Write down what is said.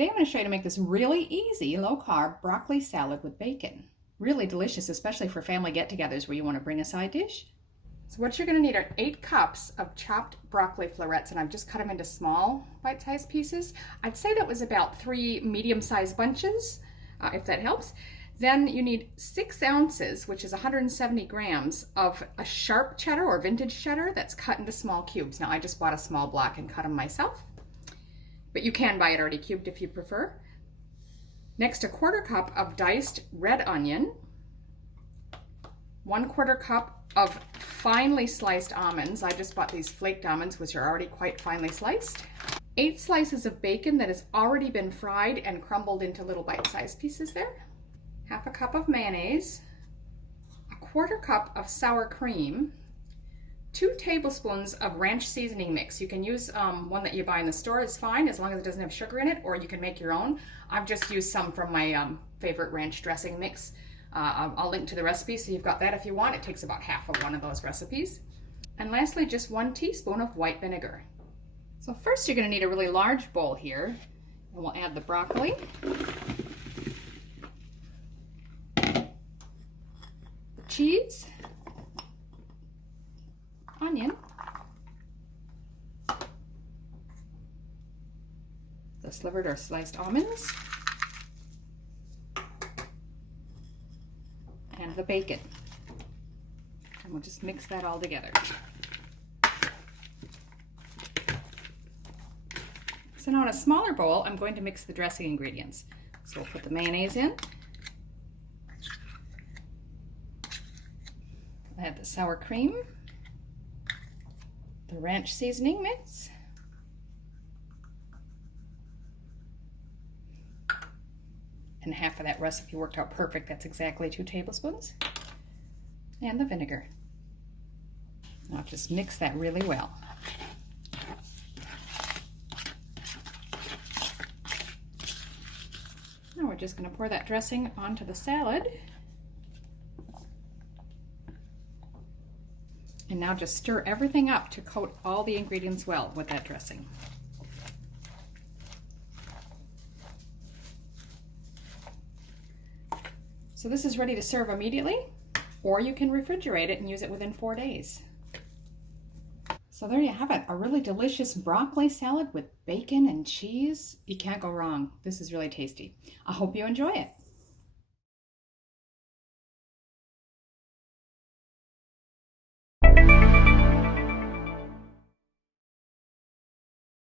Today I'm going to show you to make this really easy low-carb broccoli salad with bacon. Really delicious, especially for family get-togethers where you want to bring a side dish. So what you're going to need are 8 cups of chopped broccoli florets, and I've just cut them into small bite-sized pieces. I'd say that was about 3 medium-sized bunches, if that helps. Then you need 6 ounces, which is 170 grams, of a sharp cheddar or vintage cheddar that's cut into small cubes. Now I just bought a small block and cut them myself, but you can buy it already cubed if you prefer. Next, a 1/4 cup of diced red onion, 1/4 cup of finely sliced almonds. I just bought these flaked almonds, which are already quite finely sliced. 8 slices of bacon that has already been fried and crumbled into little bite-sized pieces there. 1/2 cup of mayonnaise, a 1/4 cup of sour cream, 2 tablespoons of ranch seasoning mix. You can use one that you buy in the store, is fine, as long as it doesn't have sugar in it, or you can make your own. I've just used some from my favorite ranch dressing mix. I'll link to the recipe so you've got that if you want. It takes about half of one of those recipes. And lastly, just 1 teaspoon of white vinegar. So first you're going to need a really large bowl here, and we'll add the broccoli, the cheese, onion, the slivered or sliced almonds, and the bacon. And we'll just mix that all together. So now in a smaller bowl, I'm going to mix the dressing ingredients. So we'll put the mayonnaise in. I'll add the sour cream, the ranch seasoning mix, and half of that recipe worked out perfect. That's exactly 2 tablespoons. And the vinegar. Now just mix that really well. Now we're just going to pour that dressing onto the salad. And now just stir everything up to coat all the ingredients well with that dressing. So this is ready to serve immediately, or you can refrigerate it and use it within 4 days. So there you have it, a really delicious broccoli salad with bacon and cheese. You can't go wrong. This is really tasty. I hope you enjoy it.